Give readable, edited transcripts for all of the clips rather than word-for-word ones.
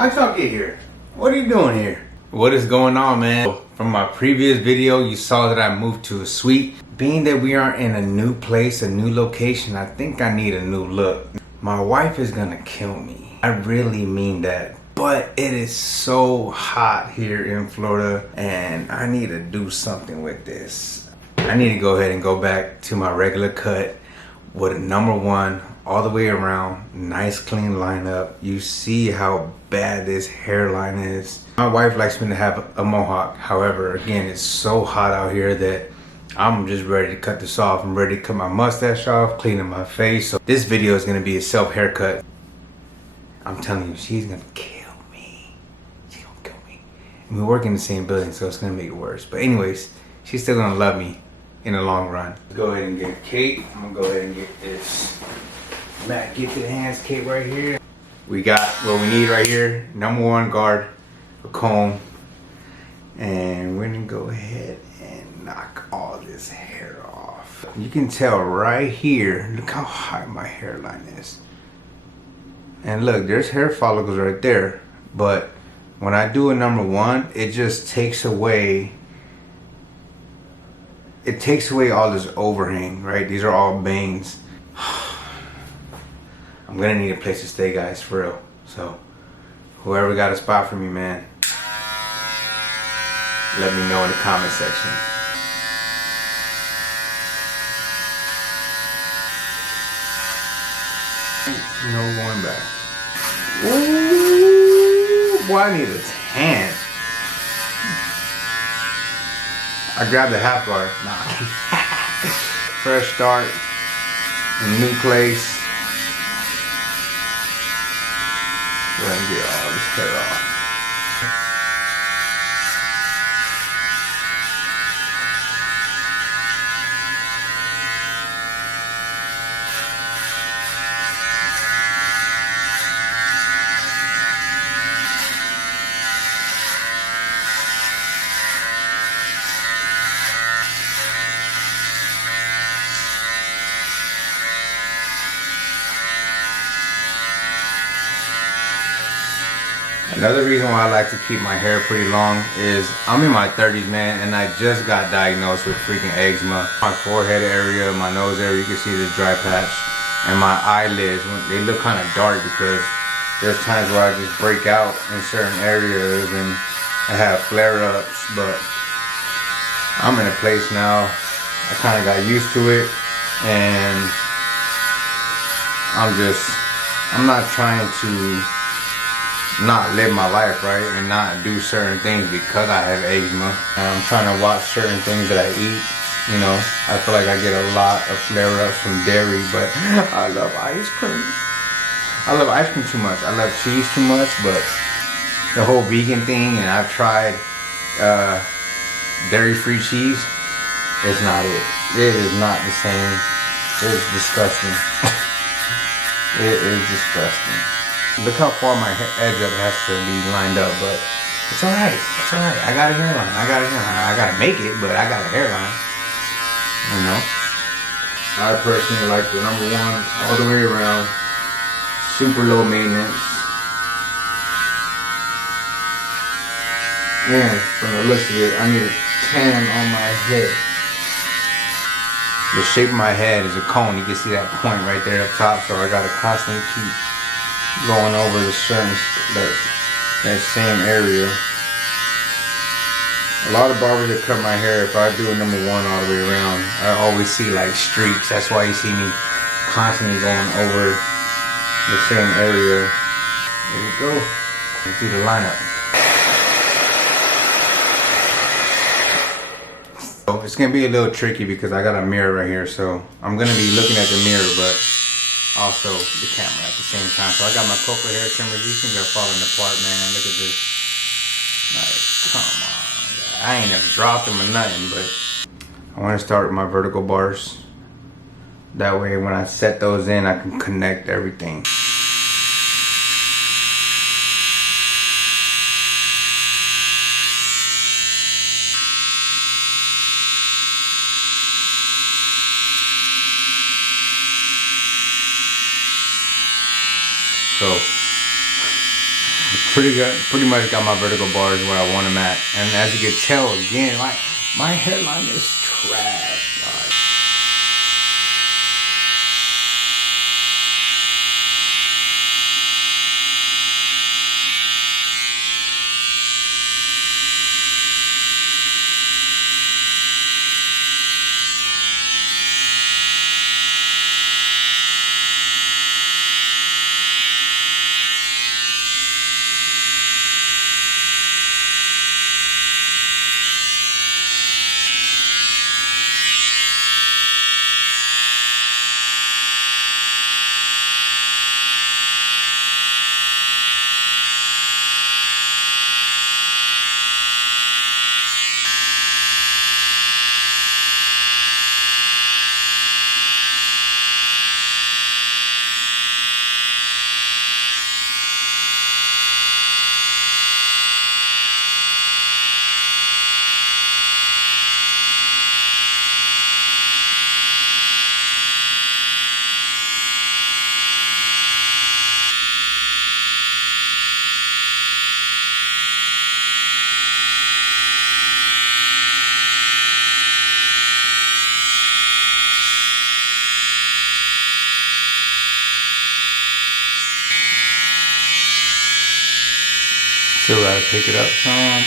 How'd y'all get here? What are you doing here? What is going on, man? From my previous video, you saw that I moved to a suite. Being that we are in a new place, a new location, I think I need a new look. My wife is gonna kill me. I really mean that. But it is so hot here in Florida and I need to do something with this. I need to go ahead and go back to my regular cut with a #1 all the way around, nice clean lineup. You see how bad this hairline is. My wife likes me to have a mohawk. However, again, it's so hot out here that I'm just ready to cut this off. I'm ready to cut my mustache off, cleaning my face. So this video is gonna be a self haircut. I'm telling you, she's gonna kill me. She's gonna kill me. And we work in the same building, so it's gonna make it worse. But anyways, she's still gonna love me in the long run. Go ahead and get Kate. I'm gonna go ahead and get this Matt Giftedhands cape right here. We got what we need right here. #1 guard, a comb, and we're gonna go ahead and knock all this hair off. You can tell right here, look how high my hairline is. And look, there's hair follicles right there. But when I do a #1, it just takes away, all this overhang, right? These are all bangs. I'm gonna need a place to stay, guys, for real. So whoever got a spot for me, man, let me know in the comment section. No going back. Ooh, boy, I need a tan. I grabbed the half guard. Nah. Fresh start, a new place. We're gonna get all this hair off. Another reason why I like to keep my hair pretty long is I'm in my 30s, man, and I just got diagnosed with freaking eczema. My forehead area, my nose area, you can see this dry patch. And my eyelids, they look kind of dark because there's times where I just break out in certain areas and I have flare-ups, but I'm in a place now. I kind of got used to it, and I'm not trying to not live my life, right, and not do certain things because I have eczema. I'm trying to watch certain things that I eat. You know, I feel like I get a lot of flare-ups from dairy, but I love ice cream. I love ice cream too much. I love cheese too much, but the whole vegan thing, and I've tried dairy-free cheese, it's not it. It is not the same. It's disgusting. It is disgusting. Look how far my edge up has to be lined up, but it's alright. It's alright. I got a hairline. I gotta make it, but I got a hairline. You know? I personally like the #1 all the way around. Super low maintenance. Man, from the looks of it, I need a tan on my head. The shape of my head is a cone. You can see that point right there up top, so I gotta constantly keep going over the certain that same area. A lot of barbers that cut my hair, if I do a #1 all the way around, I always see like streaks. That's why you see me constantly going over the same area. There we go. Let's do the lineup. So it's gonna be a little tricky because I got a mirror right here, so I'm gonna be looking at the mirror, but also the camera at the same time. So I got my cocoa hair trimmers. These things are falling apart, man. Look at this. Like, come on. I ain't never dropped them or nothing, but I want to start with my vertical bars. That way when I set those in, I can connect everything. So Pretty much got my vertical bars where I want them at. And as you can tell, again, like my hairline is trash, guys. Still gotta pick it up some.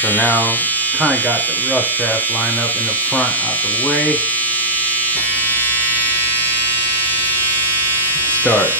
So now, kind of got the rough draft lined up in the front out the way. Start.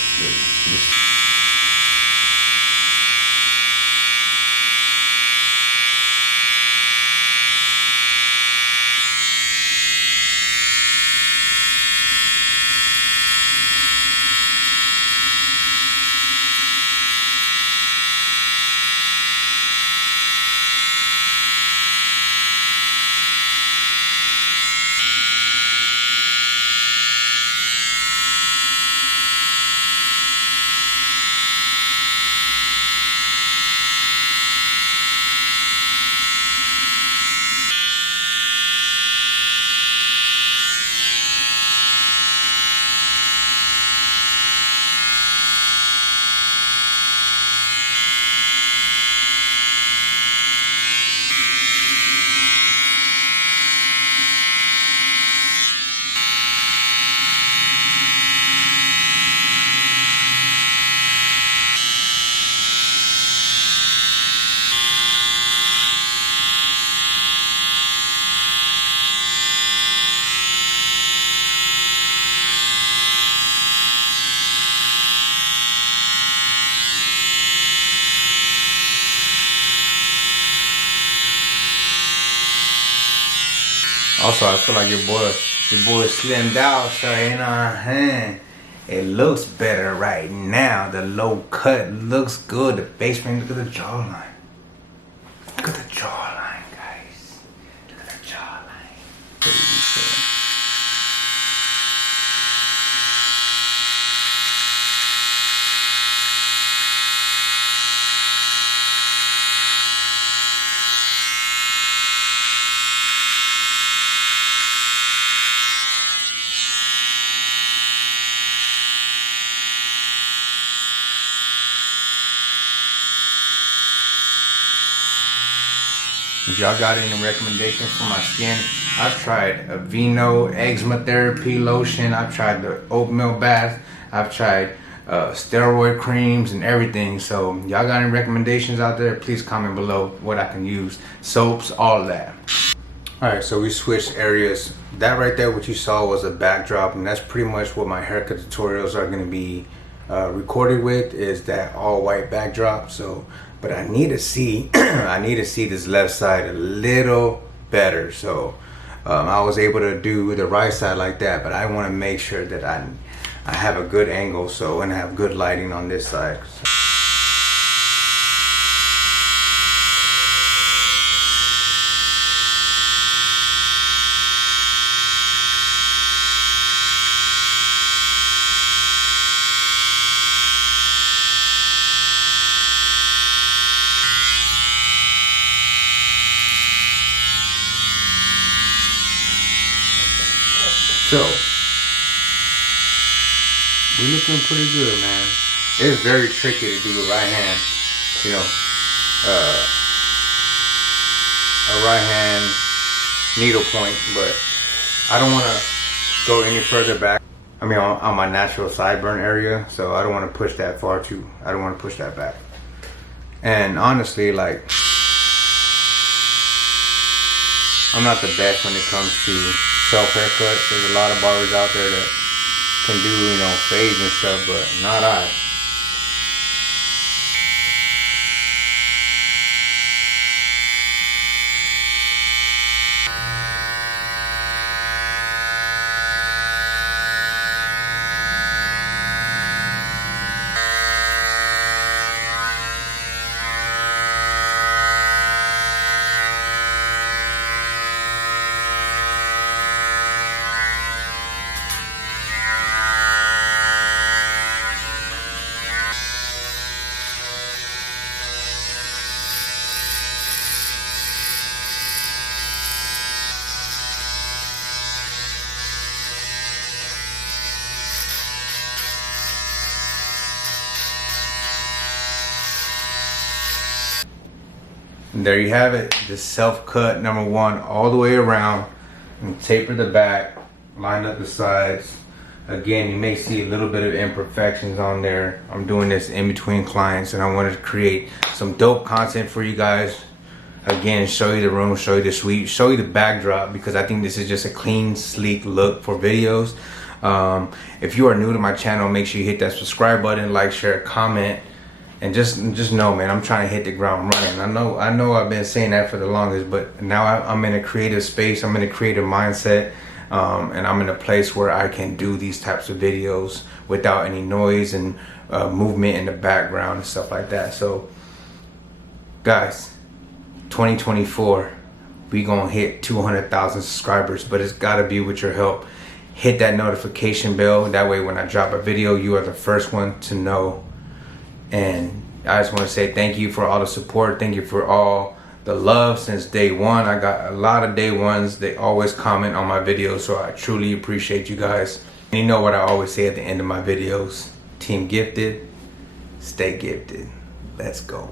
Also, I feel like your boy slimmed out, so you know, it looks better right now. The low cut looks good. The basement, look at the jawline. Look at the jawline, guys. Look at the jawline. Baby, so. If y'all got any recommendations for my skin, I've tried Aveeno eczema therapy lotion. I've tried the oatmeal bath. I've tried steroid creams and everything. So y'all got any recommendations out there? Please comment below what I can use. Soaps, all of that. All right, so we switched areas. That right there, what you saw was a backdrop, and that's pretty much what my haircut tutorials are going to be recorded with, is that all white backdrop. So but I need to see I need to see this left side a little better. So I was able to do the right side like that, but I want to make sure that I have a good angle, so and I have good lighting on this side. So we looking pretty good, man. It's very tricky to do a right hand, you know, a right hand needle point, but I don't want to go any further back. I mean, on my natural sideburn area, so I don't want to push that far too. I don't want to push that back. And honestly, like, I'm not the best when it comes to self haircuts. There's a lot of barbers out there that can do, you know, fades and stuff, but not I. And there you have it, the self-cut #1 all the way around, and taper the back, line up the sides. Again, you may see a little bit of imperfections on there. I'm doing this in between clients, and I wanted to create some dope content for you guys. Again, show you the room, show you the suite, show you the backdrop, because I think this is just a clean, sleek look for videos. If you are new to my channel, make sure you hit that subscribe button, like, share, comment. And just know, man, I'm trying to hit the ground running. I know I've been saying that for the longest, but now I'm in a creative space. I'm in a creative mindset, and I'm in a place where I can do these types of videos without any noise and movement in the background and stuff like that. So, guys, 2024, we gonna hit 200,000 subscribers, but it's gotta be with your help. Hit that notification bell. That way, when I drop a video, you are the first one to know. And I just want to say thank you for all the support. Thank you for all the love since day one. I got a lot of day ones. They always comment on my videos, so I truly appreciate you guys. And you know what I always say at the end of my videos: Team Gifted, stay gifted. Let's go.